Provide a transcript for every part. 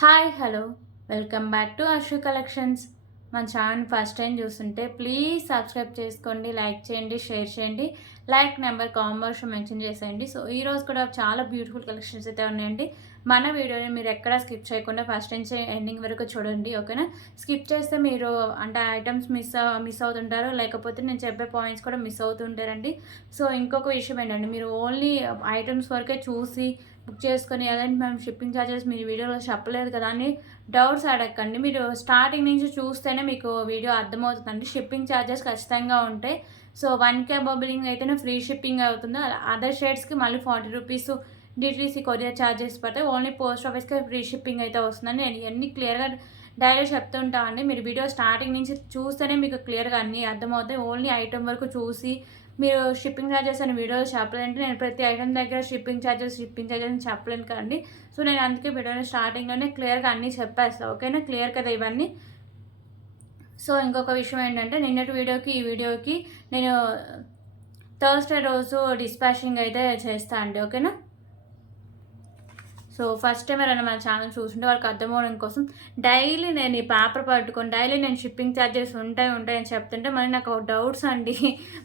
Hi hello welcome back to Ashu కలెక్షన్స్. మన channel first time చూస్తుంటే please subscribe చేసుకోండి, లైక్ చేయండి, షేర్ చేయండి, లైక్ నెంబర్ కాంబోస్ మెన్షన్ చేసేయండి. సో ఈరోజు కూడా చాలా బ్యూటిఫుల్ కలెక్షన్స్ అయితే ఉన్నాయండి. మన వీడియోని మీరు ఎక్కడ స్కిప్ చేయకుండా ఫస్ట్ నుంచి ఎండింగ్ వరకు చూడండి, ఓకేనా? స్కిప్ చేస్తే మీరు అంటే ఐటమ్స్ మిస్ అవుతుంటారు, లేకపోతే నేను చెప్పే పాయింట్స్ కూడా మిస్ అవుతుంటారండి. సో ఇంకొక విషయం ఏంటంటే, మీరు ఓన్లీ ఐటమ్స్ వరకే చూసి బుక్ చేసుకొని అదేంటి మేము షిప్పింగ్ ఛార్జెస్ మీరు వీడియోలో చెప్పలేదు కదా అని డౌట్స్ అడగండి. మీరు స్టార్టింగ్ నుంచి చూస్తేనే మీకు వీడియో అర్థమవుతుందండి. షిప్పింగ్ ఛార్జెస్ ఖచ్చితంగా ఉంటాయి. సో 1K బబులింగ్ అయితేనే ఫ్రీ షిప్పింగ్ అవుతుంది. అదర్ షేడ్స్కి మళ్ళీ 40 రూపీస్ డిటీసీ కొరియర్ ఛార్జెస్ పడతాయి. ఓన్లీ పోస్ట్ ఆఫీస్కి ఫ్రీ షిప్పింగ్ అయితే వస్తుందని నేను ఇవన్నీ క్లియర్గా డైరెక్ట్ చెప్తుంటా అండి. మీరు వీడియో స్టార్టింగ్ నుంచి చూస్తేనే మీకు క్లియర్గా అన్నీ అర్థమవుతాయి. ఓన్లీ ఐటమ్ వరకు చూసి మీరు షిప్పింగ్ ఛార్జెస్ అని వీడియోలో చెప్పలేంటే నేను ప్రతి ఐటమ్ దగ్గర షిప్పింగ్ ఛార్జెస్ అని చెప్పలేను కదండి. సో నేను అందుకే వీడియోలో స్టార్టింగ్లోనే క్లియర్గా అన్నీ చెప్పేస్తాను, ఓకేనా? క్లియర్ కదా ఇవన్నీ. సో ఇంకొక విషయం ఏంటంటే, నిన్నటి వీడియోకి ఈ వీడియోకి నేను థర్స్డే రోజు డిస్పాచింగ్ అయితే చేస్తాను అండి, ఓకేనా? సో ఫస్ట్ టైం ఎవరైనా మన ఛానల్ చూస్తుంటే వాళ్ళకి అర్థమవడం కోసం డైలీ నేను ఈ పేపర్ పట్టుకొని డైలీ నేను షిప్పింగ్ ఛార్జెస్ ఉంటాయని చెప్తుంటే మళ్ళీ నాకు డౌట్స్ అండి.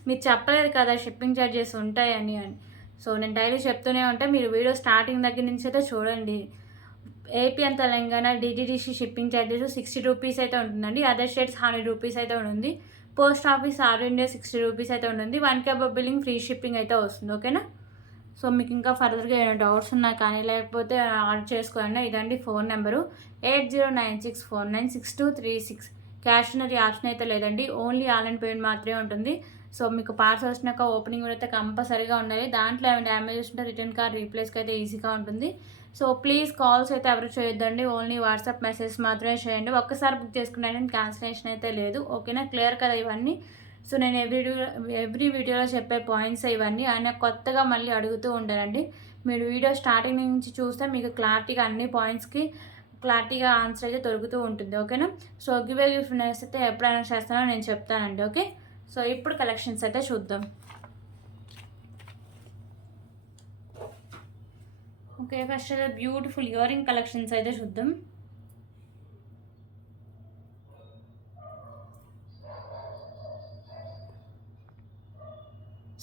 మీరు చెప్పలేదు కదా షిప్పింగ్ ఛార్జెస్ ఉంటాయని అని. సో నేను డైలీ చెప్తూనే ఉంటే మీరు వీడియో స్టార్టింగ్ దగ్గర నుంచి అయితే చూడండి. AP and Telangana DTDC shipping charges 60 రూపీస్ అయితే ఉంటుందండి. అదర్ స్టేట్స్ 100 రూపీస్ అయితే ఉంటుంది. పోస్ట్ ఆఫీస్ ఆల్ ఇండియా 60 రూపీస్ అయితే ఉంటుంది. 1K బిల్లింగ్ ఫ్రీ షిప్పింగ్ అయితే వస్తుంది, ఓకేనా? సో మీకు ఇంకా ఫర్దర్గా ఏమైనా డౌట్స్ ఉన్నా కానీ లేకపోతే ఆర్డర్ చేసుకోండి. ఇదండి phone number 8096496236. Cash on option అయితే లేదండి, ఓన్లీ ఆన్లైన్ పేమెంట్ మాత్రమే ఉంటుంది. సో మీకు పార్సల్ వచ్చినాక ఓపెనింగ్ అయితే కంపల్సరీగా ఉండాలి. దాంట్లో ఏమైనా డ్యామేజ్ ఉంటే రిటర్న్ కార్డ్ రీప్లేస్కి అయితే ఈజీగా ఉంటుంది. సో ప్లీజ్ కాల్స్ అయితే ఎవరు చేయొద్దండి, ఓన్లీ వాట్సాప్ మెసేజ్ మాత్రమే చేయండి. ఒక్కసారి బుక్ చేసుకున్నాను, క్యాన్సిలేషన్ అయితే లేదు, ఓకేనా? క్లియర్ కదా ఇవన్నీ. సో నేను ఎవ్రీ వీడియోలో చెప్పే పాయింట్స్ ఇవన్నీ. ఆయన కొత్తగా మళ్ళీ అడుగుతూ ఉంటారండి. మీరు వీడియో స్టార్టింగ్ నుంచి చూస్తే మీకు క్లారిటీగా అన్ని పాయింట్స్కి క్లారిటీగా ఆన్సర్ అయితే దొరుకుతూ ఉంటుంది, ఓకేనా? సో గివ్ గిఫ్ట్నెస్ అయితే ఎప్పుడైనా చేస్తానో నేను చెప్తానండి, ఓకే? సో ఇప్పుడు కలెక్షన్స్ అయితే చూద్దాం. ఓకే, ఫస్ట్ అయితే బ్యూటిఫుల్ ఇయర్ రింగ్ కలెక్షన్స్ అయితే చూద్దాం.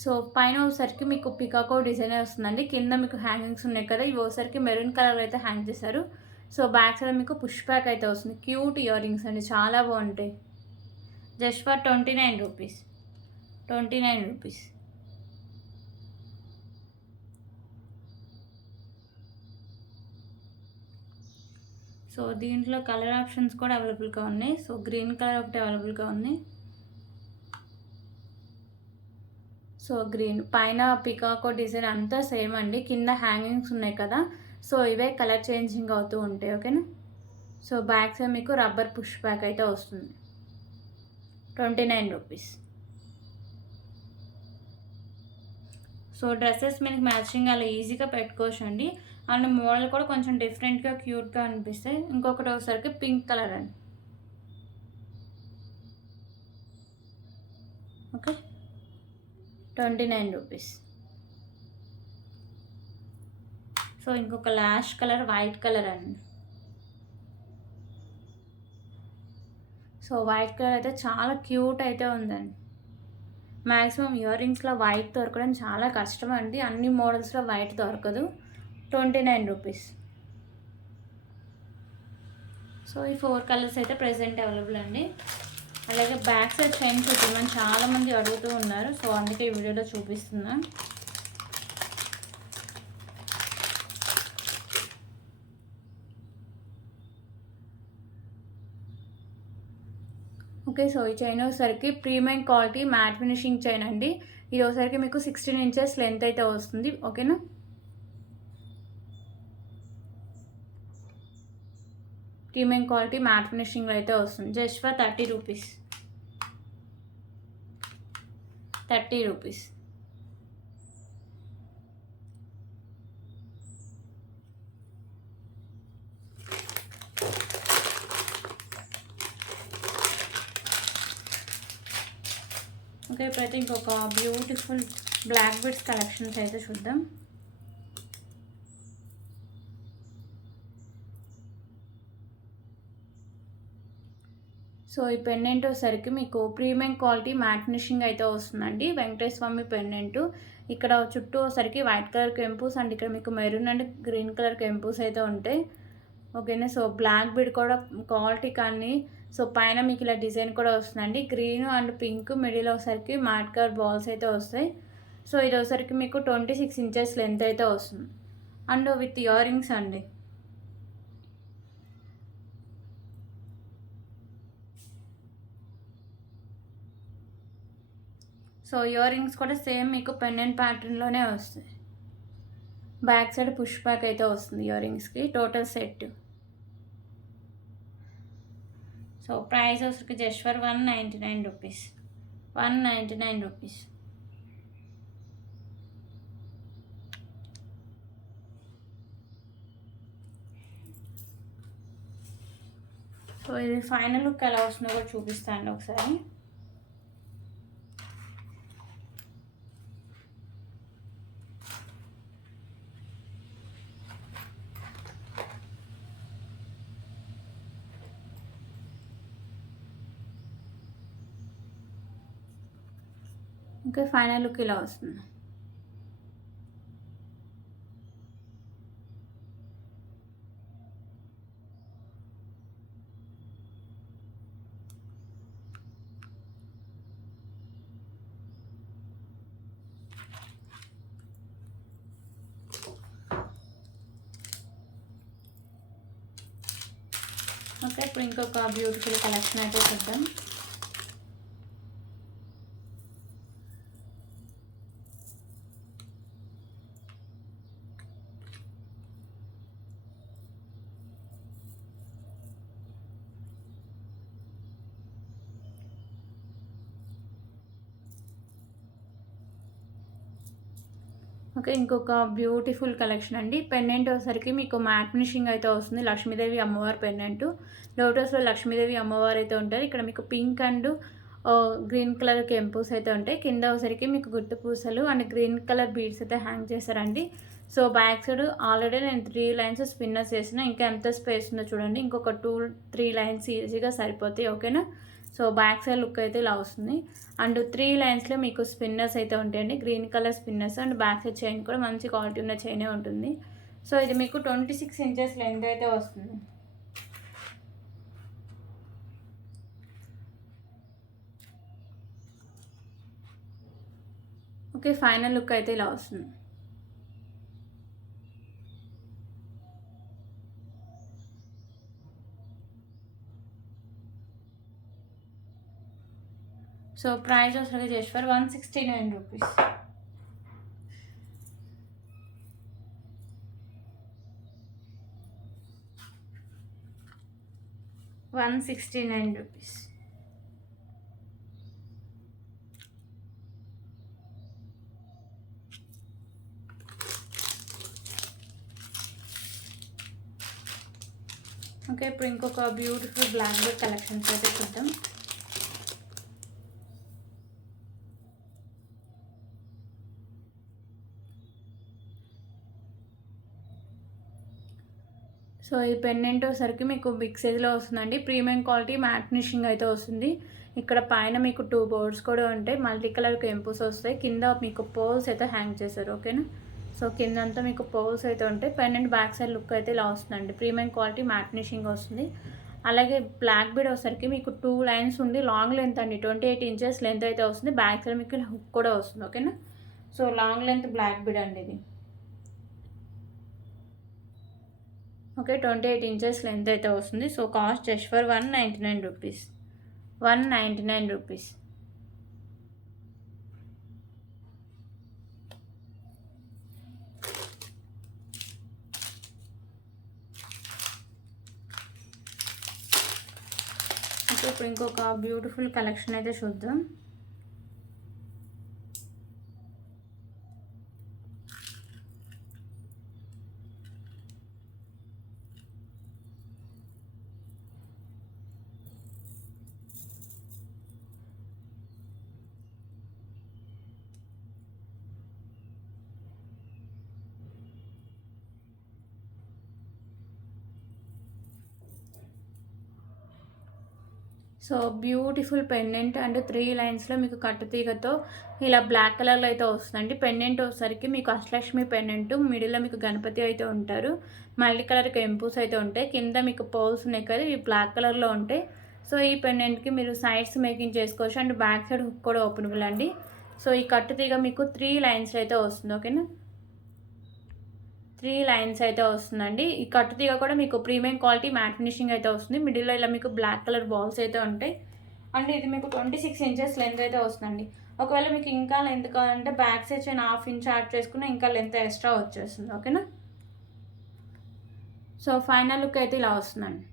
సో పైన ఒకసారికి మీకు పికాకో డిజైన్ వస్తుందండి. కింద మీకు హ్యాంగింగ్స్ ఉన్నాయి కదా, ఇవి ఒకసారికి మెరూన్ కలర్ అయితే హ్యాంగ్ చేశారు. సో బ్యాక్ సైడ్ మీకు పుష్ బ్యాక్ అయితే వస్తుంది. క్యూట్ ఇయర్ రింగ్స్ అండి, చాలా బాగుంటాయి. జస్ట్ ఫర్ 29 రూపీస్. 29 రూపీస్. సో దీంట్లో కలర్ ఆప్షన్స్ కూడా అవైలబుల్గా ఉన్నాయి. సో గ్రీన్ కలర్ ఒకటి అవైలబుల్గా ఉంది. సో గ్రీన్ పైన పికాకో డిజైన్ అంతా సేమ్ అండి. కింద హ్యాంగింగ్స్ ఉన్నాయి కదా, సో ఇవే కలర్ చేంజింగ్ అవుతూ ఉంటాయి, ఓకేనా? సో బ్యాక్ సైడ్ మీకు రబ్బర్ పుష్ బ్యాక్ అయితే వస్తుంది. 29 రూపీస్. సో డ్రెస్సెస్ మీకు మ్యాచింగ్ అలా ఈజీగా పెట్టుకోవచ్చు అండి. అండ్ మోడల్ కూడా కొంచెం డిఫరెంట్గా క్యూట్గా అనిపిస్తాయి. ఇంకొకటి ఒకసారికి పింక్ కలర్ అండి, ఓకే? 29 రూపీస్. సో ఇంకొక లాష్ కలర్ వైట్ కలర్ అండి. సో వైట్ కలర్ అయితే చాలా క్యూట్ అయితే ఉందండి. మ్యాక్సిమం ఇయర్ రింగ్స్లో వైట్ దొరకడం చాలా కష్టం అండి, అన్ని మోడల్స్లో వైట్ దొరకదు. 29 రూపీస్. సో ఈ 4 కలర్స్ అయితే ప్రెజెంట్ అవైలబుల్ అండి. అలాగే బ్యాక్ సైడ్ చైన్ చూపించమని చాలామంది అడుగుతూ ఉన్నారు, సో అందుకే ఈ వీడియోలో చూపిస్తున్నాను. ఓకే, సో ఈ చైన్ ఒకసారికి premium quality matte finishing chain అండి. ఇది ఒకసారికి మీకు 16 ఇంచెస్ లెంత్ అయితే వస్తుంది, ఓకేనా? ప్రీమియం క్వాలిటీ మ్యాట్ ఫినిషింగ్ అయితే వస్తుంది. జస్ట్ ఫర్ 30 రూపీస్. 30 రూపీస్. ఓకే, ఇప్పుడైతే ఇంకొక బ్యూటిఫుల్ బ్లాక్ బీడ్స్ కలెక్షన్స్ అయితే చూద్దాం. సో ఈ పెండెంట్ వచ్చేసరికి మీకు ప్రీమియం క్వాలిటీ మ్యాట్ ఫినిషింగ్ అయితే వస్తుందండి. వెంకటేశ్వర స్వామి పెండెంట్. ఇక్కడ చుట్టూ వచ్చేసరికి వైట్ కలర్ కెంపుస్ అండ్ ఇక్కడ మీకు మెరూన్ అండ్ గ్రీన్ కలర్ కెంపుస్ అయితే ఉంటాయి. ఓకేనా. సో బ్లాక్ బీడ్ కూడా క్వాలిటీ కానీ సో పైన మీకు ఇలా డిజైన్ కూడా వస్తుందండి. గ్రీన్ అండ్ పింక్ మిడిల్ వచ్చేసరికి మ్యాట్ కలర్ బాల్స్ అయితే వస్తాయి. సో ఇది వచ్చేసరికి మీకు 26 ఇంచెస్ లెంత్ అయితే వస్తుంది అండ్ విత్ ఇయర్ రింగ్స్ అండి. సో ఇయర్ రింగ్స్ కూడా సేమ్ మీకు పెండెంట్ ప్యాటర్న్లోనే వస్తాయి. బ్యాక్ సైడ్ పుష్ బ్యాక్ అయితే వస్తుంది ఇయర్ రింగ్స్కి టోటల్ సెట్. సో ప్రైస్ వచ్చరికి just for 199 rupees. 199 rupees. So ఇది ఫైనల్ లుక్ ఎలా వస్తుందో కూడా చూపిస్తాను ఒకసారి. ఓకే, ఫైనల్ లుక్ ఇలా వస్తుంది. ఓకే, ఇప్పుడు ఇంకొక బ్యూటిఫుల్ కలెక్షన్ అయితే చూద్దాం. ఓకే, ఇంకొక బ్యూటిఫుల్ కలెక్షన్ అండి. పెండెంట్ వచ్చేసరికి మీకు మ్యాట్ ఫినిషింగ్ అయితే వస్తుంది. లక్ష్మీదేవి అమ్మవారి పెండెంట్. లోటస్లో లక్ష్మీదేవి అమ్మవారు అయితే ఉంటారు. ఇక్కడ మీకు పింక్ అండ్ గ్రీన్ కలర్ కెంపుస్ అయితే ఉంటాయి. కింద వచ్చేసరికి మీకు గుట్టు పూసలు అండ్ గ్రీన్ కలర్ బీడ్స్ అయితే హ్యాంగ్ చేశారండి. సో బ్యాక్ సైడ్ ఆల్రెడీ నేను 3 లైన్స్ స్పిన్నర్స్ చేసిన. ఇంకా ఎంత స్పేస్ ఉందో చూడండి. ఇంకొక 2-3 లైన్స్ ఈజీగా సరిపోతాయి. ఓకేనా. సో బ్యాక్ సైడ్ లుక్ అయితే ఇలా వస్తుంది అండ్ 3 లైన్స్లో మీకు స్పిన్నర్స్ అయితే ఉంటాయండి. Green colour spinners and back side chain కూడా మంచి క్వాలిటీ ఉన్న చైనే ఉంటుంది. సో ఇది మీకు 26 ఇంచెస్ లెంత్ అయితే వస్తుంది. ఓకే, ఫైనల్ లుక్ అయితే ఇలా వస్తుంది. సో ప్రైస్ వచ్చేసరికి జస్ట్ ఫర్ 169 రూపీస్. 169 రూపీస్. ఓకే, ఇప్పుడు ఇంకొక బ్యూటిఫుల్ బ్లాక్ బోర్డ్ కలెక్షన్స్ అయితే చూద్దాం. సో ఈ పెండెంట్ వచ్చేసరికి మీకు బిగ్ సైజ్లో వస్తుందండి. ప్రీమియం క్వాలిటీ మ్యాట్ ఫినిషింగ్ అయితే వస్తుంది. ఇక్కడ పైన మీకు 2 బోర్డ్స్ కూడా ఉంటాయి. మల్టీ కలర్ కెంపుస్ వస్తాయి. కింద మీకు పోల్స్ అయితే హ్యాంగ్ చేశారు. ఓకేనా. సో కిందంతా మీకు పోల్స్ అయితే ఉంటాయి. పెండెంట్ బ్యాక్ సైడ్ లుక్ అయితే ఇలా వస్తుందండి. ప్రీమియం క్వాలిటీ మ్యాట్ ఫినిషింగ్ వస్తుంది. అలాగే బ్లాక్ బీడ్ వచ్చేసరికి మీకు 2 లైన్స్ ఉండి లాంగ్ లెంత్ అండి. 28 ఇంచెస్ లెంత్ అయితే వస్తుంది. బ్యాక్ సైడ్ మీకు హుక్ కూడా వస్తుంది. ఓకేనా. So long length black bead అండి ఇది. ఓకే, 28 ఇంచెస్ లెంత్ అయితే వస్తుంది. So cost just for 199 rupees. 199 rupees. Okay, ఇప్పుడు ఇంకొక బ్యూటిఫుల్ కలెక్షన్ అయితే చూద్దాం. సో బ్యూటిఫుల్ పెండెంట్ అండ్ 3 లైన్స్లో మీకు కట్టుతీగతో ఇలా బ్లాక్ కలర్లో అయితే వస్తుందండి. పెండెంట్ వచ్చేసరికి మీకు అష్టలక్ష్మి పెండెంట్, మిడిల్లో మీకు గణపతి అయితే ఉంటారు. మల్టీ కలర్ కెంపుస్ అయితే ఉంటాయి. కింద మీకు పర్ల్స్ ఉన్నాయి కదా, ఇవి బ్లాక్ కలర్లో ఉంటాయి. సో ఈ పెండెంట్కి మీరు సైడ్స్ మేకింగ్ చేసుకోవచ్చు అండ్ బ్యాక్ సైడ్ హుక్ కూడా ఓపెనబుల్ అండి. సో ఈ కట్టుతీగ మీకు 3 లైన్స్ అయితే వస్తుంది. ఓకేనా, 3 లైన్స్ అయితే వస్తుందండి. ఈ కట్టుతీగ కూడా మీకు ప్రీమియం క్వాలిటీ మ్యాట్ ఫినిషింగ్ అయితే వస్తుంది. మిడిల్లో ఇలా మీకు బ్లాక్ కలర్ బాల్స్ అయితే ఉంటాయి అండ్ ఇది మీకు 26 ఇంచెస్ లెంత్ అయితే వస్తుందండి. ఒకవేళ మీకు ఇంకా లెంత్ కావాలంటే back side chain 1/2 inch add చేసుకుని ఇంకా లెంత్ ఎక్స్ట్రా వచ్చేస్తుంది. ఓకేనా, సో ఫైనల్ లుక్ అయితే ఇలా వస్తుందండి.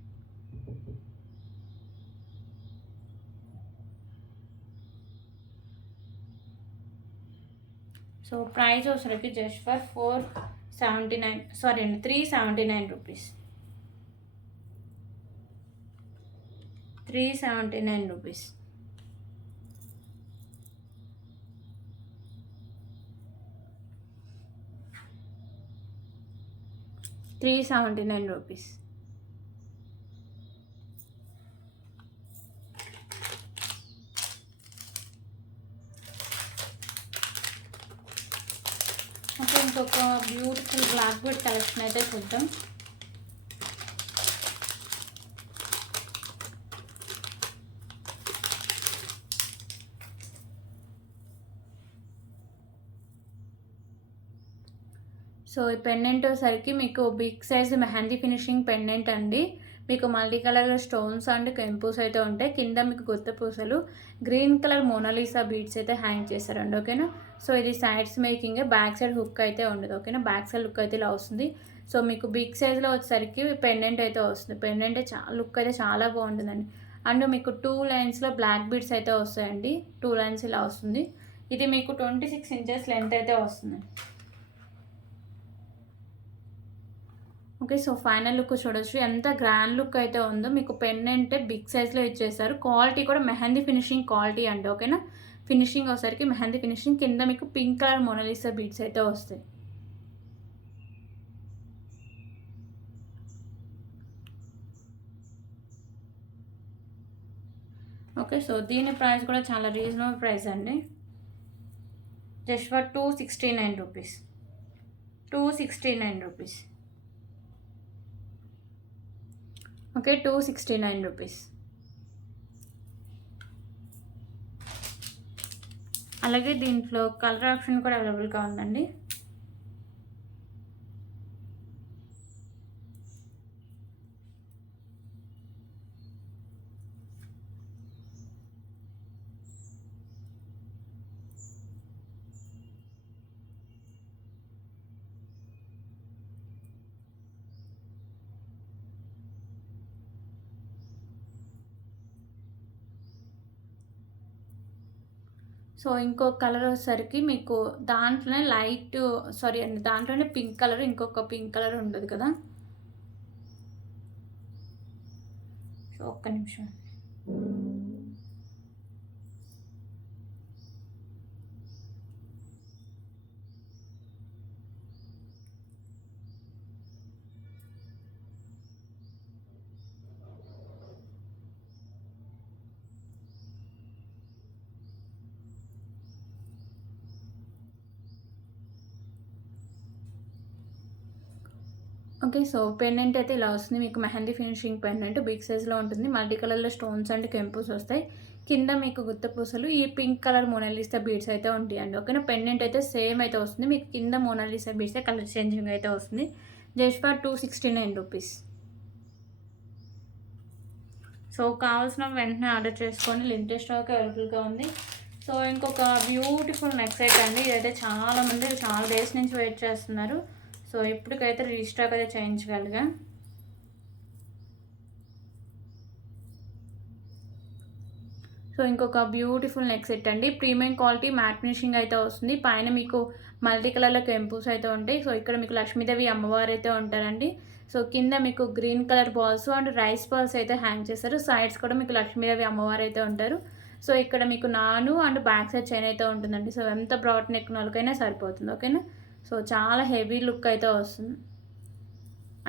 సో ప్రైస్ వచ్చరికి just for 379 rupees. 379 rupees. Rupees. Okay, ఇంకొక బ్యూటిఫుల్ బ్లాక్ బీడ్ కలెక్షన్ అయితే చూద్దాం. సో ఈ పెండెంట్ సరికి మీకు big size mehndi finishing pendant అండి. మీకు మల్టీ కలర్ స్టోన్స్ అండ్ కెంపుస్ అయితే ఉంటాయి. కింద మీకు గుత్త పూసలు, గ్రీన్ కలర్ మోనాలిసా బీడ్స్ అయితే హ్యాంగ్ చేశారండి. ఓకేనా, సో ఇది sides making, back side hook అయితే ఉండదు. ఓకేనా, బ్యాక్ సైడ్ లుక్ అయితే ఇలా వస్తుంది. సో మీకు బిగ్ సైజ్లో వచ్చేసరికి పెండెంట్ అయితే వస్తుంది. పెండెంట్ లుక్ అయితే చాలా బాగుంటుందండి. అండ్ మీకు 2 లైన్స్లో బ్లాక్ బీడ్స్ అయితే వస్తాయండి. 2 లైన్స్ ఇలా వస్తుంది. ఇది మీకు 26 ఇంచెస్ లెంత్ అయితే వస్తుందండి. ఓకే, సో ఫైనల్ లుక్ చూడొచ్చు ఎంత గ్రాండ్ లుక్ అయితే ఉందో. మీకు పెండెంట్ బిగ్ సైజ్లో ఇచ్చేసారు. క్వాలిటీ కూడా మెహందీ ఫినిషింగ్ క్వాలిటీ అండి. ఓకేనా, ఫినిషింగ్ వచ్చేసరికి మెహందీ ఫినిషింగ్, కింద మీకు పింక్ కలర్ మోనాలిసా బీడ్స్ అయితే వస్తాయి. ఓకే, సో దీని ప్రైస్ కూడా చాలా రీజనబుల్ ప్రైస్ అండి. జస్ట్ ఫర్ 269 రూపీస్. 269 రూపీస్. ఓకే, 269 రూపీస్. అలాగే దీంట్లో కలర్ ఆప్షన్ కూడా అవైలబుల్గా ఉందండి. సో ఇంకో కలర్ వచ్చేసరికి మీకు దాంట్లోనే దాంట్లోనే పింక్ కలర్, ఇంకొక పింక్ కలర్ ఉండదు కదా. సో ఒక్క నిమిషం. ఓకే, సో పెండెంట్ అయితే ఇలా వస్తుంది. మీకు మెహందీ ఫినిషింగ్ పెండెంట్ బిగ్ సైజ్లో ఉంటుంది. మల్టీ కలర్లో స్టోన్స్ అండ్ కెంపుస్ వస్తాయి. కింద మీకు గుత్త పూసలు, ఈ పింక్ కలర్ మోనాలిసా బీడ్స్ అయితే ఉంటాయండి. ఓకేనా, పెండెంట్ అయితే సేమ్ అయితే వస్తుంది. మీకు కింద మోనాలిసా బీడ్స్ కలర్ చేంజింగ్ అయితే వస్తుంది. Just for 269 rupees. సో కావాల్సిన వెంటనే ఆర్డర్ చేసుకొని, లిమిటెడ్ స్టాక్ అవైలబుల్గా ఉంది. సో ఇంకొక బ్యూటిఫుల్ నెక్ సెట్ అండి. ఇదైతే చాలామంది చాలా డేస్ నుంచి వెయిట్ చేస్తున్నారు. సో ఇప్పటికైతే రీస్టాక్ అయితే చేయించగలిగా. సో ఇంకొక బ్యూటిఫుల్ నెక్ సెట్ అండి. ప్రీమియం క్వాలిటీ మ్యాట్ ఫినిషింగ్ అయితే వస్తుంది. పైన మీకు మల్టీ కలర్లో కెంపుస్ అయితే ఉంటాయి. సో ఇక్కడ మీకు లక్ష్మీదేవి అమ్మవారు అయితే ఉంటారండి. సో కింద మీకు green colour balls and rice balls అయితే హ్యాంగ్ చేశారు. సైడ్స్ కూడా మీకు లక్ష్మీదేవి అమ్మవారు అయితే ఉంటారు. సో ఇక్కడ మీకు నాను అండ్ బ్యాక్ సైడ్ చైన్ అయితే ఉంటుందండి. సో ఎంత బ్రాడ్ నెక్ వాళ్ళకైనా సరిపోతుంది. ఓకేనా, సో చాలా హెవీ లుక్ అయితే వస్తుంది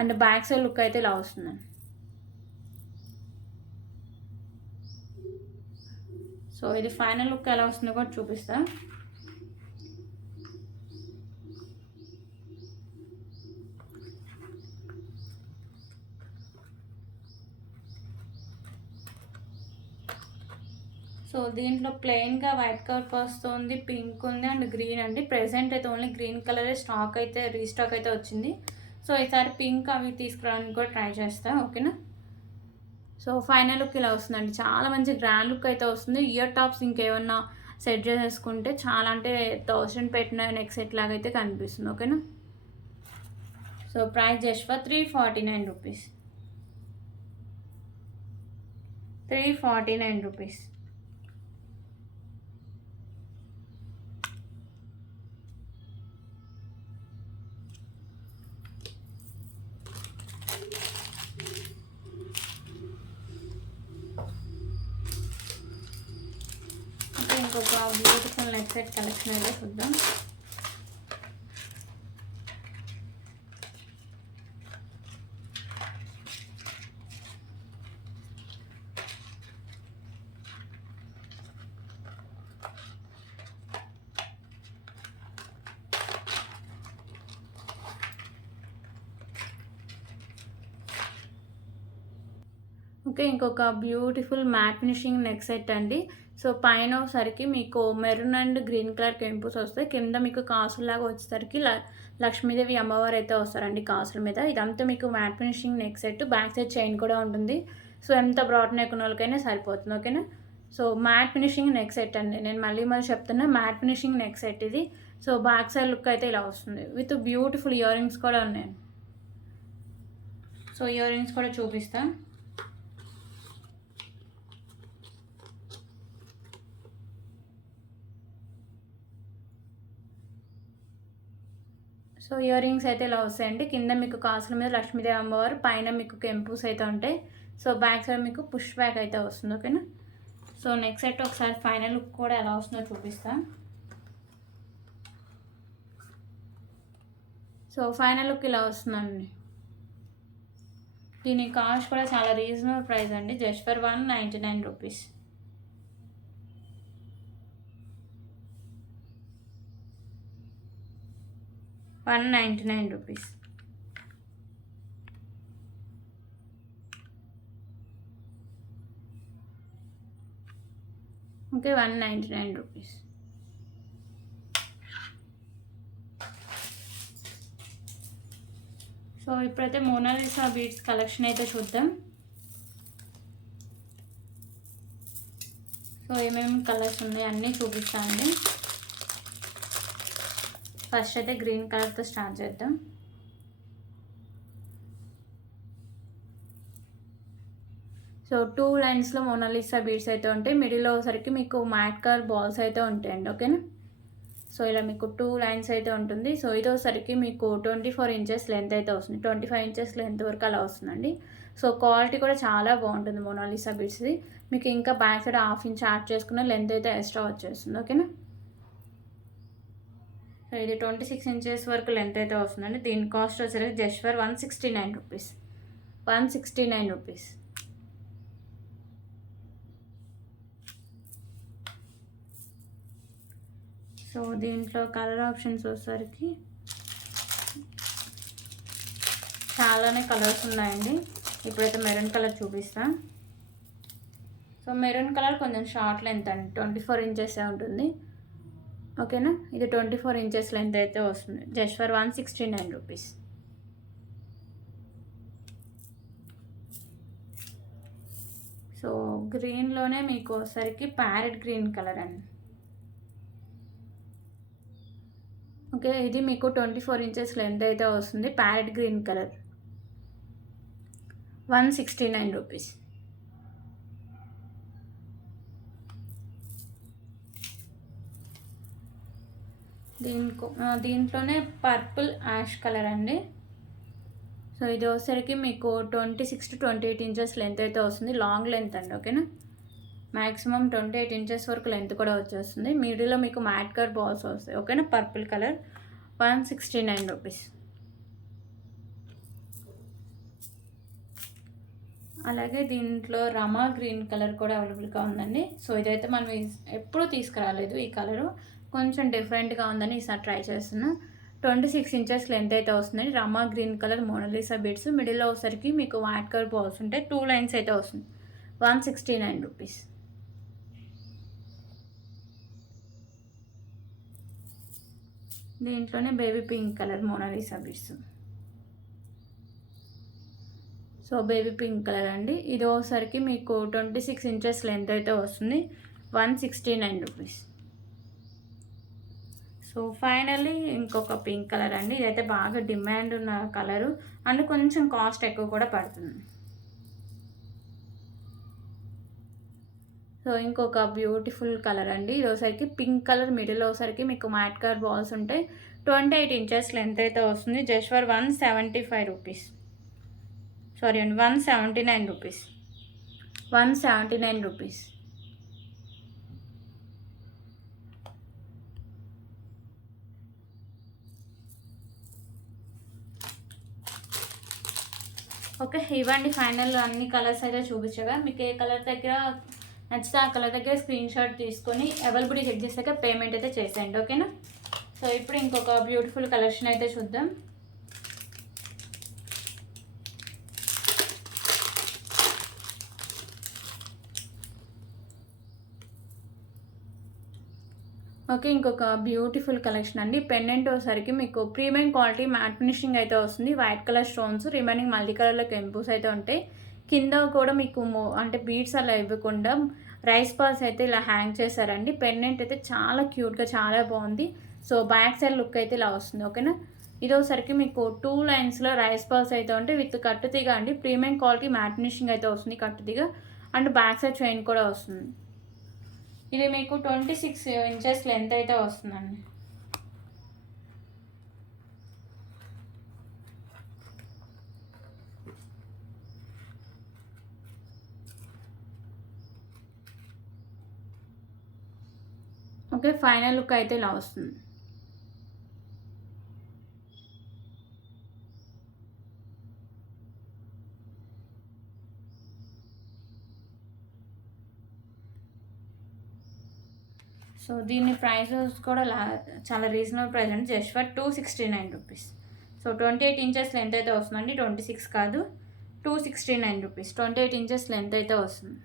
అండ్ బ్యాక్ సైడ్ లుక్ అయితే ఇలా వస్తుందండి. సో ఇది ఫైనల్ లుక్ ఎలా వస్తుందో కూడా చూపిస్తా. సో దీంట్లో ప్లెయిన్గా వైట్ కలర్ వస్తుంది, పింక్ ఉంది అండ్ గ్రీన్ అండి. ప్రెజెంట్ అయితే ఓన్లీ గ్రీన్ కలరే స్టాక్ అయితే రీస్టాక్ అయితే వచ్చింది. సో ఈసారి పింక్ అవి తీసుకురావడానికి కూడా ట్రై చేస్తా. ఓకేనా. సో ఫైనల్ లుక్ ఇలా వస్తుందండి. చాలా మంచి గ్రాండ్ లుక్ అయితే వస్తుంది. ఇయర్ టాప్స్ ఇంకేమన్నా సెట్ చేసేసుకుంటే చాలా అంటే 1000 పెట్టిన నెక్ సెట్ లాగా అయితే కనిపిస్తుంది. ఓకేనా. సో ప్రైస్ జస్ట్ ఫర్ 349 రూపీస్. 349 రూపీస్. ఇంకొక బ్యూటిఫుల్ నెక్ సెట్ కలెక్షన్ అయితే చూద్దాం. ఓకే, ఇంకొక beautiful mat finishing neck set అండి. సో పైన వచ్చేసరికి మీకు మెరూన్ అండ్ గ్రీన్ కలర్ కెంపుస్ వస్తాయి. కింద మీకు కాసులాగా వచ్చేసరికి లక్ష్మీదేవి అమ్మవారు అయితే వస్తారండి కాసుల మీద. ఇదంతా మీకు mat finishing neck set. Back side chain కూడా ఉంటుంది. సో ఎంత బ్రాడ్ నెక్ ఉన్న వాళ్ళకైనా సరిపోతుంది. ఓకేనా. So mat finishing neck set అండి. నేను మళ్ళీ చెప్తున్నా, మ్యాట్ ఫినిషింగ్ నెక్ సెట్ ఇది. సో బ్యాక్ సైడ్ లుక్ అయితే ఇలా వస్తుంది. విత్ బ్యూటిఫుల్ ఇయర్ రింగ్స్ కూడా ఉన్నాయి. సో ఇయర్ రింగ్స్ కూడా చూపిస్తాను. సో ఇయర్ రింగ్స్ అయితే ఇలా వస్తాయండి. కింద మీకు కాసుల మీద లక్ష్మీదేవి అమ్మవారు, పైన మీకు కెంపుస్ అయితే ఉంటాయి. సో బ్యాక్ సైడ్ మీకు పుష్ బ్యాక్ అయితే వస్తుంది. ఓకేనా. సో నెక్స్ట్ సెట్ ఒకసారి ఫైనల్ లుక్ కూడా ఎలా వస్తుందో చూపిస్తాను. సో ఫైనల్ లుక్ ఇలా వస్తుందండి. దీని కాస్ట్ కూడా చాలా రీజనబుల్ ప్రైస్ అండి. Just for 199 rupees. 199 rupees. Okay, 199 rupees. So ఇప్పుడైతే మోనాలిసా బీడ్స్ కలెక్షన్ అయితే చూద్దాం. సో ఏమేమి కలర్స్ ఉన్నాయి అన్నీ చూపిస్తానండి. ఫస్ట్ అయితే గ్రీన్ కలర్తో స్టార్ట్ చేద్దాం. సో 2 లైన్స్లో మోనాలిసా బీడ్స్ అయితే ఉంటాయి. మిడిల్లో సరికి మీకు మ్యాట్ కలర్ బాల్స్ అయితే ఉంటాయండి. ఓకేనా. సో ఇలా మీకు 2 లైన్స్ అయితే ఉంటుంది. సో ఇదోసరికి మీకు 24 ఇంచెస్ లెంత్ అయితే వస్తుంది. 25 ఇంచెస్ లెంత్ వరకు అలా వస్తుందండి. సో క్వాలిటీ కూడా చాలా బాగుంటుంది మోనాలిసా బీడ్స్ది. మీకు ఇంకా బ్యాక్ సైడ్ 1/2 ఇంచ్ యాడ్ చేసుకున్న లెంత్ అయితే ఎక్స్ట్రా వచ్చేస్తుంది. ఓకేనా. సో ఇది 26 ఇంచెస్ వరకు లెంత్ అయితే వస్తుందండి. దీని కాస్ట్ వచ్చేసరికి జస్ట్ ఫర్ 169 రూపీస్. 169 రూపీస్. సో దీంట్లో కలర్ ఆప్షన్స్ వచ్చేసరికి చాలానే కలర్స్ ఉన్నాయండి. ఇప్పుడైతే మెరూన్ కలర్ చూపిస్తాను. సో మెరూన్ కలర్ కొంచెం షార్ట్ లెంత్ అండి, 24 ఇంచెస్ ఉంటుంది. ఓకేనా. ఇది 24 ఇంచెస్ లెంత్ అయితే వస్తుంది. Just for 169 rupees. సో గ్రీన్లోనే మీకు వచ్చేసరికి ప్యారెట్ గ్రీన్ కలర్ అండి. ఓకే, ఇది మీకు 24 ఇంచెస్ లెంత్ అయితే వస్తుంది. Parrot green colour. 169 రూపీస్. దీంట్లోనే పర్పుల్ యాష్ కలర్ అండి. సో ఇది వచ్చేసరికి మీకు 26 to 28 ఇంచెస్ లెంత్ అయితే వస్తుంది. లాంగ్ లెంత్ అండి. ఓకేనా. మ్యాక్సిమం 28 ఇంచెస్ వరకు లెంత్ కూడా వచ్చేస్తుంది. మిడిల్లో మీకు మ్యాట్ కలర్ బాల్స్ వస్తాయి. ఓకేనా. Purple colour. 169 రూపీస్. అలాగే దీంట్లో రమా గ్రీన్ కలర్ కూడా అవైలబుల్గా ఉందండి. సో ఇదైతే మనం ఎప్పుడూ తీసుకురాలేదు. ఈ కలరు కొంచెం డిఫరెంట్గా ఉందని ఈసారి ట్రై చేస్తున్నా. 26 ఇంచెస్ లెంత్ అయితే వస్తుందండి. రమా గ్రీన్ కలర్ మోనాలిసా బీడ్స్, మిడిల్లో వచ్చేసరికి మీకు వైట్ కలర్ బాల్స్ ఉంటాయి. 2 లైన్స్ అయితే వస్తుంది. 169 రూపీస్. దీంట్లోనే baby pink colour Mona Lisa beads. So baby pink colour అండి. ఇది ఒకసారికి మీకు 26 ఇంచెస్ లెంత్ అయితే వస్తుంది. 169 రూపీస్. సో ఫైనల్లీ ఇంకొక పింక్ కలర్ అండి. ఇదైతే బాగా డిమాండ్ ఉన్న కలరు అండ్ కొంచెం కాస్ట్ ఎక్కువ కూడా పడుతుంది. సో ఇంకొక బ్యూటిఫుల్ కలర్ అండి. ఇది ఒకసారికి పింక్ కలర్, మిడిల్ ఒకసారికి మీకు మ్యాట్ కలర్ బాల్స్ ఉంటాయి. 28 ఇంచెస్ లెంత్ అయితే వస్తుంది. Just for 175 rupees. సారీ అండి, 179 రూపీస్. 179 రూపీస్. ఓకే, ఇవ్వండి ఫైనల్ అన్ని కలర్స్ అయితే చూపించగా. మీకు ఏ కలర్ దగ్గర నచ్చితే ఆ కలర్ దగ్గర స్క్రీన్ షాట్ తీసుకొని అవైలబిలిటీ చెక్ చేసాక పేమెంట్ అయితే చేసేయండి. ఓకేనా? సో ఇప్పుడు ఇంకొక బ్యూటిఫుల్ కలెక్షన్ అయితే చూద్దాం. ఓకే, ఇంకొక బ్యూటిఫుల్ కలెక్షన్ అండి. పెండెంట్ వచ్చేసరికి మీకు ప్రీమియం క్వాలిటీ మ్యాట్ ఫినిషింగ్ అయితే వస్తుంది. White colour stones, remaining multi కలర్లో కెంపుస్ అయితే ఉంటాయి. కింద కూడా మీకు అంటే బీడ్స్ అలా ఇవ్వకుండా రైస్ బాల్స్ అయితే ఇలా హ్యాంగ్ చేశారండి. పెండెంట్ అయితే చాలా క్యూట్గా చాలా బాగుంది. సో బ్యాక్ సైడ్ లుక్ అయితే ఇలా వస్తుంది. ఓకేనా? ఇదోసరికి మీకు 2 లైన్స్లో రైస్ బాల్స్ అయితే ఉంటాయి విత్ కట్టుతీగ అండి. ప్రీమియం క్వాలిటీ మ్యాట్ ఫినిషింగ్ అయితే వస్తుంది కట్టుతీగ అండ్ బ్యాక్ సైడ్ చైన్ కూడా వస్తుంది. ఇది మీకు 26 ఇంచెస్ లెంత్ అయితే వస్తుందండి. ఓకే, ఫైనల్ లుక్ అయితే ఇలా వస్తుంది. సో దీని ప్రైజెస్ కూడా చాలా రీజనబుల్ ప్రైస్ అండి. Just for 269 rupees. So 28 inches length అయితే వస్తుందండి. 26 కాదు, 269 రూపీస్. 28 ఇంచెస్ లెంత్ అయితే వస్తుంది.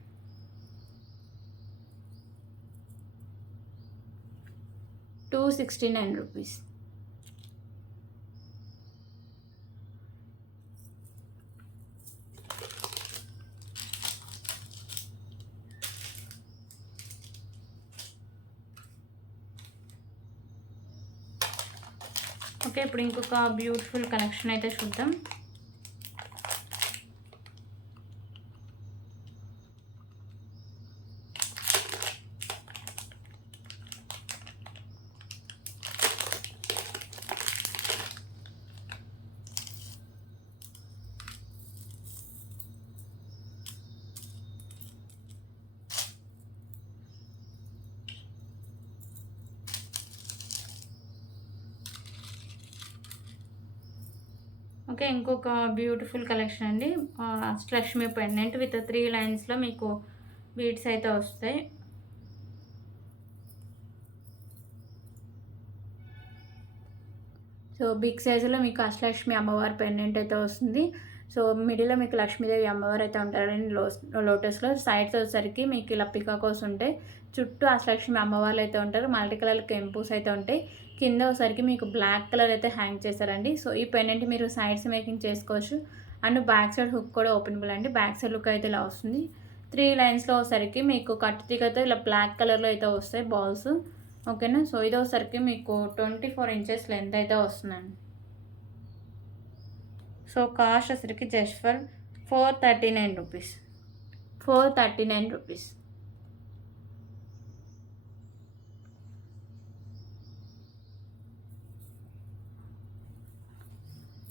269 రూపీస్. ఓకే, ఇప్పుడు ఇంకొక బ్యూటిఫుల్ కలెక్షన్ అయితే చూద్దాం. ఓకే, ఇంకొక బ్యూటిఫుల్ కలెక్షన్ అండి. అష్టలక్ష్మి పెండెంట్ విత్ 3 లైన్స్లో మీకు బీడ్స్ అయితే వస్తాయి. సో బిగ్ సైజులో మీకు అష్టలక్ష్మి అమ్మవారి పెండెంట్ అయితే వస్తుంది. సో మిడిల్లో మీకు లక్ష్మీదేవి అమ్మవారు అయితే ఉంటారండి లోటస్లో. సైడ్స్ వచ్చేసరికి మీకు ఇలా పికాకోస్ ఉంటాయి. చుట్టూ అష్టలక్ష్మి అమ్మవార్లు అయితే ఉంటారు. మల్టీ కలర్ కెంపుస్ అయితే ఉంటాయి. కింద ఒకసారికి మీకు బ్లాక్ కలర్ అయితే హ్యాంగ్ చేశారండి. సో ఈ పెండెంట్ మీరు సైడ్స్ మేకింగ్ చేసుకోవచ్చు అండ్ బ్యాక్ సైడ్ హుక్ కూడా ఓపెనబుల్ అండి. బ్యాక్ సైడ్ లుక్ అయితే ఇలా వస్తుంది. 3 లైన్స్లో ఒకసారికి మీకు కట్టుతీగతో ఇలా బ్లాక్ కలర్లో అయితే వస్తాయి బాల్స్. ఓకేనా? సో ఇది ఒకసారికి మీకు 24 ఇంచెస్ లెంత్ అయితే వస్తుందండి. సో కాస్ట్ వచ్చరికి జస్ట్ ఫర్ 439 రూపీస్. 439 రూపీస్.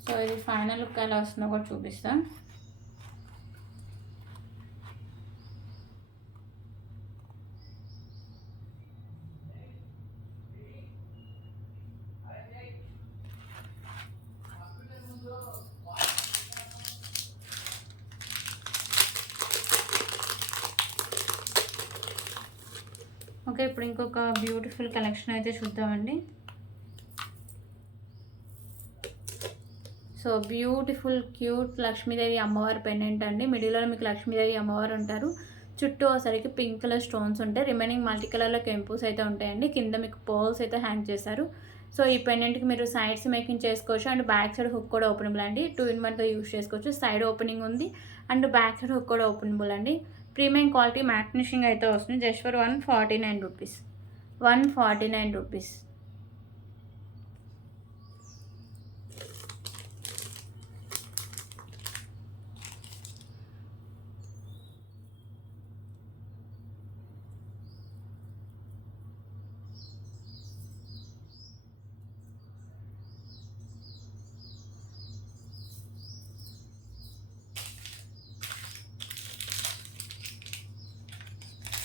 సో ఇది ఫైనల్ లుక్ ఎలా వస్తుందో కూడా చూపిస్తాను. ఓకే, ఇప్పుడు ఇంకొక బ్యూటిఫుల్ కలెక్షన్ అయితే చూద్దామండి. సో బ్యూటిఫుల్ క్యూట్ లక్ష్మీదేవి అమ్మవారి పెండెంట్ అండి. మిడిల్లో మీకు లక్ష్మీదేవి అమ్మవారు ఉంటారు. చుట్టూ ఒకసారికి పింక్ కలర్ స్టోన్స్ ఉంటాయి. రిమైనింగ్ మల్టీ కలర్లో కెంపుస్ అయితే ఉంటాయండి. కింద మీకు పర్ల్స్ అయితే హ్యాంగ్ చేశారు. సో ఈ పెండెంట్కి మీరు సైడ్స్ మేకింగ్ చేసుకోవచ్చు అండ్ బ్యాక్ సైడ్ హుక్ కూడా ఓపెనబుల్ అండి. 2-in-1గా యూస్ చేసుకోవచ్చు. సైడ్ ఓపెనింగ్ ఉంది అండ్ బ్యాక్ సైడ్ హుక్ కూడా ఓపెనబుల్ అండి. ప్రీమియం క్వాలిటీ మ్యాట్ ఫినిషింగ్ అయితే వస్తుంది. Just for 149 rupees. 149 రూపీస్.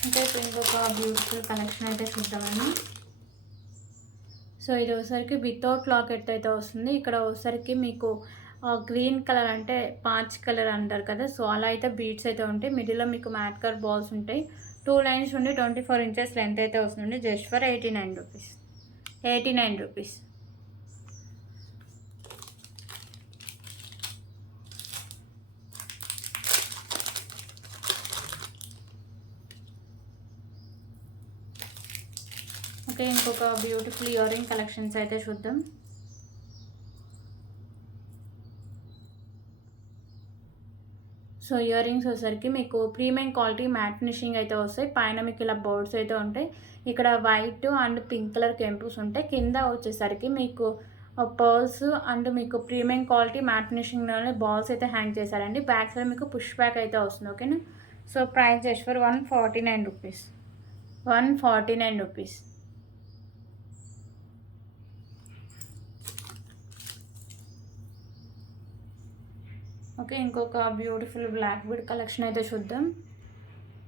అంటే ఇప్పుడు ఇంకొక బ్యూటిఫుల్ కలెక్షన్ అయితే చూద్దామండి. సో ఇది ఒకసారికి వితౌట్ లాకెట్ అయితే వస్తుంది. ఇక్కడ ఒకసారికి మీకు గ్రీన్ కలర్ అంటే పాచ్ కలర్ అంటారు కదా, సో అలా అయితే బీడ్స్ అయితే ఉంటాయి. మిడిల్లో మీకు మ్యాట్ కలర్ బాల్స్ ఉంటాయి. 2 లైన్స్ ఉండి 24 ఇంచెస్ లెంత్ అయితే వస్తుంది. జస్ట్ ఫర్ 89 రూపీస్. 89 రూపీస్. ఓకే, ఇంకొక బ్యూటిఫుల్ ఇయర్ రింగ్ కలెక్షన్స్ అయితే చూద్దాం. సో ఇయర్ రింగ్స్ వచ్చేసరికి మీకు ప్రీమియం క్వాలిటీ మ్యాట్ ఫినిషింగ్ అయితే వస్తాయి. పైన మీకు ఇలా బర్డ్స్ అయితే ఉంటాయి. ఇక్కడ వైట్ అండ్ పింక్ కలర్ కెంపుస్ ఉంటాయి. కింద వచ్చేసరికి మీకు పర్ల్స్ అండ్ మీకు ప్రీమియం క్వాలిటీ మ్యాట్ ఫినిషింగ్లోనే బాల్స్ అయితే హ్యాంగ్ చేశారండి. బ్యాక్ సైడ్ మీకు పుష్ బ్యాక్ అయితే వస్తుంది. ఓకేనా. So price just for 149 rupees. 149 rupees. Okay, ఇంకొక బ్యూటిఫుల్ బ్లాక్ బీడ్ కలెక్షన్ అయితే చూద్దాం.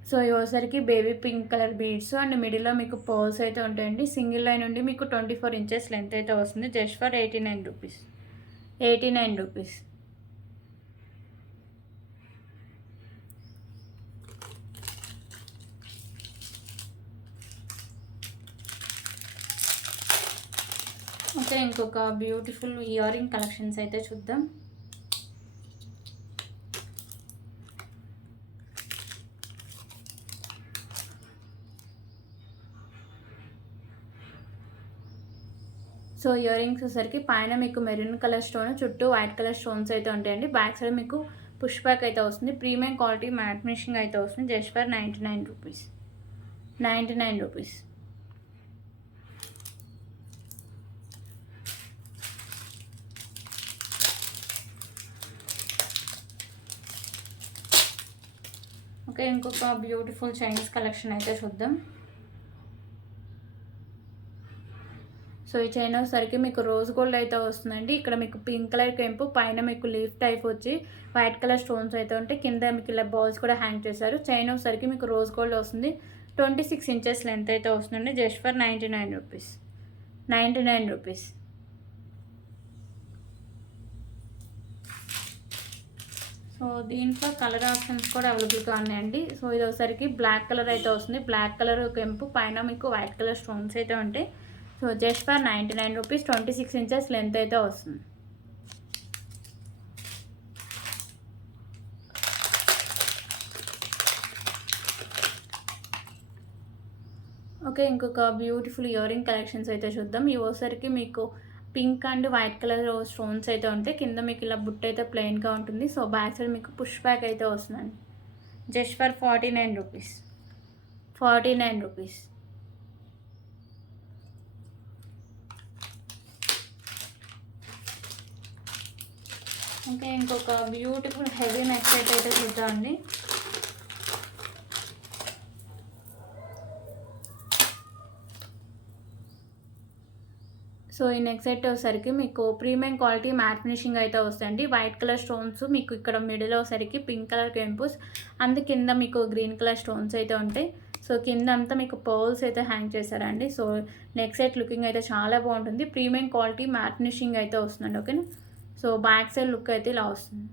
సో ఇవసరికి baby pink colour beads and మిడిల్లో మీకు పర్ల్స్ అయితే ఉంటాయండి. సింగిల్ లైన్ నుండి మీకు 24 ఇంచెస్ లెంత్ అయితే వస్తుంది. జస్ట్ ఫర్ 89 రూపీస్. 89 రూపీస్. ఓకే, ఇంకొక బ్యూటిఫుల్ ఇయర్ రింగ్ కలెక్షన్స్ అయితే చూద్దాం. సో ఇయర్ రింగ్స్ వచ్చేసరికి పైన మీకు మెరూన్ కలర్ స్టోన్, చుట్టూ వైట్ కలర్ స్టోన్స్ అయితే ఉంటాయండి. బ్యాక్ సైడ్ మీకు పుష్ బ్యాక్ అయితే వస్తుంది. ప్రీమియం క్వాలిటీ మ్యాట్ ఫినిషింగ్ అయితే వస్తుంది. జస్ట్ ఫర్ 99 రూపీస్. 99 రూపీస్. ఓకే, ఇంకొక బ్యూటిఫుల్ చైనీస్ కలెక్షన్ అయితే చూద్దాం. సో ఈ చైన్ వచ్చేసరికి మీకు రోజ్ గోల్డ్ అయితే వస్తుందండి. ఇక్కడ మీకు పింక్ కలర్ కెంపు, పైన మీకు లీఫ్ టైప్ వచ్చి వైట్ కలర్ స్టోన్స్ అయితే ఉంటాయి. కింద మీకు ఇలా బాల్స్ కూడా హ్యాంగ్ చేశారు. చైన్ వచ్చేసరికి మీకు రోజ్ గోల్డ్ వస్తుంది. 26 ఇంచెస్ లెంత్ అయితే వస్తుందండి. జస్ట్ ఫర్ 99 రూపీస్. 99 రూపీస్. సో దీంట్లో కలర్ ఆప్షన్స్ కూడా అవైలబుల్గా ఉన్నాయండి. సో ఇది ఒకసారికి బ్లాక్ కలర్ అయితే వస్తుంది. బ్లాక్ కలర్ కెంపు, పైన మీకు వైట్ కలర్ స్టోన్స్ అయితే ఉంటాయి. సో జస్ట్ ఫర్ 99 రూపీస్. 26 ఇంచెస్ లెంత్ అయితే వస్తుంది. ఓకే, ఇంకొక బ్యూటిఫుల్ ఇయర్ రింగ్ కలెక్షన్స్ అయితే చూద్దాం. ఈ ఓసరికి మీకు pink and white colour stones అయితే ఉంటాయి. కింద మీకు ఇలా బుట్ట అయితే ప్లెయిన్గా ఉంటుంది. సో బ్యాక్ సైడ్ మీకు పుష్ బ్యాక్ అయితే వస్తుందండి. జస్ట్ ఫర్ 49 రూపీస్. 49 రూపీస్. ఓకే, ఇంకొక బ్యూటిఫుల్ హెవీ నెక్ సెట్ అయితే చూద్దామండి. సో ఈ నెక్ సెట్ వచ్చేసరికి మీకు ప్రీమియం క్వాలిటీ మ్యాట్ ఫినిషింగ్ అయితే వస్తాయండి. వైట్ కలర్ స్టోన్స్ మీకు ఇక్కడ మిడిల్ వచ్చేసరికి పింక్ కలర్ కెంపుస్, అందు కింద మీకు గ్రీన్ కలర్ స్టోన్స్ అయితే ఉంటాయి. సో కింద అంతా మీకు పర్ల్స్ అయితే హ్యాంగ్ చేశారండి. సో నెక్ సెట్ లుకింగ్ అయితే చాలా బాగుంటుంది. ప్రీమియం క్వాలిటీ మ్యాట్ ఫినిషింగ్ అయితే వస్తుందండి. ఓకేనా. సో బ్యాక్ సైడ్ లుక్ అయితే ఇలా వస్తుంది.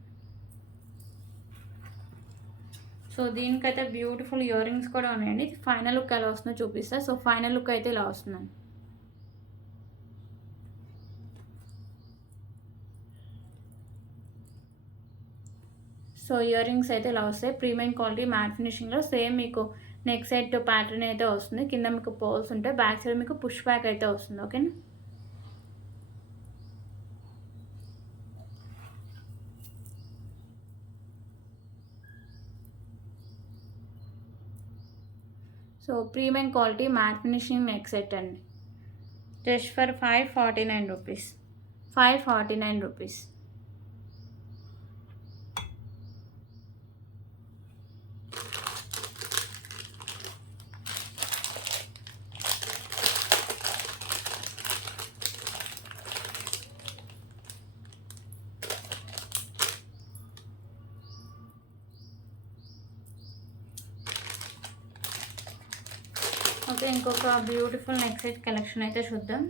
సో దీనికైతే బ్యూటిఫుల్ ఇయర్ రింగ్స్ కూడా ఉన్నాయండి. ఫైనల్ లుక్ ఎలా వస్తుందో చూపిస్తా. సో ఫైనల్ లుక్ అయితే ఇలా వస్తుందండి. సో ఇయర్ రింగ్స్ అయితే ఇలా వస్తాయి. ప్రీమియం క్వాలిటీ మ్యాట్ ఫినిషింగ్లో సేమ్ మీకు నెక్ సెట్ ప్యాటర్న్ అయితే వస్తుంది. కింద మీకు పోల్స్ ఉంటాయి. బ్యాక్ సైడ్ మీకు పుష్ బ్యాక్ అయితే వస్తుంది. ఓకేనా. So premium quality matte finishing neck set అండి. Just for 549 rupees. 549 rupees. Okay, ఇంకొక బ్యూటిఫుల్ నెక్ సెట్ కలెక్షన్ అయితే చూద్దాం.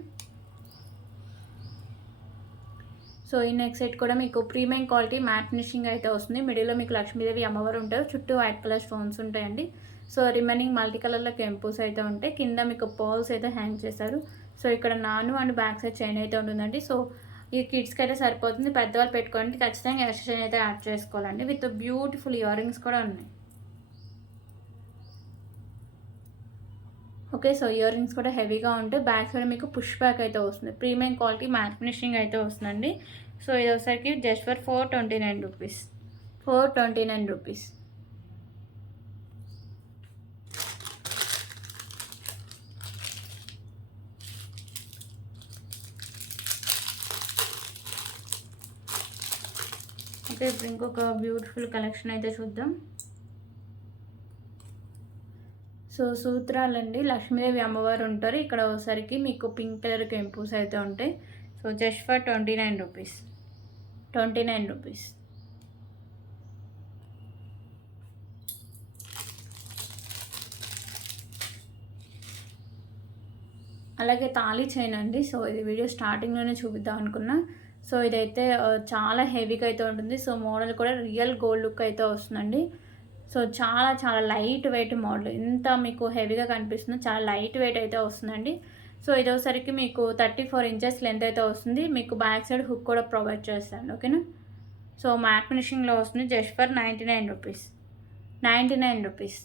సో ఈ నెక్ సెట్ కూడా మీకు ప్రీమియం క్వాలిటీ మ్యాట్ ఫినిషింగ్ అయితే వస్తుంది. మిడిల్లో మీకు లక్ష్మీదేవి అమ్మవారు ఉంటారు. చుట్టూ వైట్ కలర్ స్టోన్స్ ఉంటాయండి. సో రిమైనింగ్ మల్టీ కలర్లో కెంపుస్ అయితే ఉంటాయి. కింద మీకు పర్ల్స్ అయితే హ్యాంగ్ చేశారు. సో ఇక్కడ నాను అండ్ బ్యాక్ సైడ్ చైన్ అయితే ఉంటుందండి. సో ఈ కిడ్స్కి అయితే సరిపోతుంది. పెద్దవాళ్ళు పెట్టుకోండి, ఖచ్చితంగా ఎక్స్ట్రా చైన్ అయితే యాడ్ చేసుకోవాలండి. విత్ బ్యూటిఫుల్ ఇయర్ రింగ్స్ కూడా ఉన్నాయి. ఓకే, సో ఇయర్ రింగ్స్ కూడా హెవీగా ఉంటాయి. బ్యాక్ సైడ్ మీకు పుష్ బ్యాక్ అయితే వస్తుంది. ప్రీమియం క్వాలిటీ మ్యాట్ ఫినిషింగ్ అయితే వస్తుందండి. సో ఇది ఒకసారికి just for 429 rupees. 429 rupees. Okay, ఇప్పుడు ఇంకొక బ్యూటిఫుల్ కలెక్షన్ అయితే చూద్దాం. సో సూత్రాలండి, లక్ష్మీదేవి అమ్మవారు ఉంటారు. ఇక్కడ ఒకసారికి మీకు పింక్ కలర్ కెంపుస్ అయితే ఉంటాయి. సో జస్ట్ ఫర్ 29 రూపీస్. 29 రూపీస్. అలాగే తాళీ చైన్ అండి. సో ఇది వీడియో స్టార్టింగ్లోనే చూపిద్దాం అనుకున్నా. సో ఇదైతే చాలా హెవీగా అయితే ఉంటుంది. సో మోడల్ కూడా రియల్ గోల్డ్ లుక్ అయితే వస్తుందండి. సో చాలా చాలా లైట్ వెయిట్ మోడల్. ఇంత మీకు హెవీగా కనిపిస్తుంది, చాలా లైట్ వెయిట్ అయితే వస్తుందండి. సో ఇదోసరికి మీకు 34 ఇంచెస్ లెంత్ అయితే వస్తుంది. మీకు బ్యాక్ సైడ్ హుక్ కూడా ప్రొవైడ్ చేస్తాను. ఓకేనా. సో మ్యాట్ ఫినిషింగ్లో వస్తుంది. జస్ట్ ఫర్ 99 రూపీస్. 99 రూపీస్.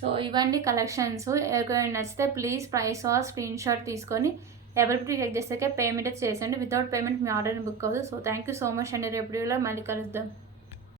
సో ఇవన్నీ కలెక్షన్స్. ఎవరికైనా నచ్చితే please price or screen shot తీసుకొని అవైలబిలిటీ చెక్ చేసాక పేమెంట్ చేసేయండి. వితౌట్ పేమెంట్ మీ ఆర్డర్ని బుక్ అవ్వదు. So thank you so much అండి. రేపు వీడియోలో మళ్ళీ కలుద్దాం.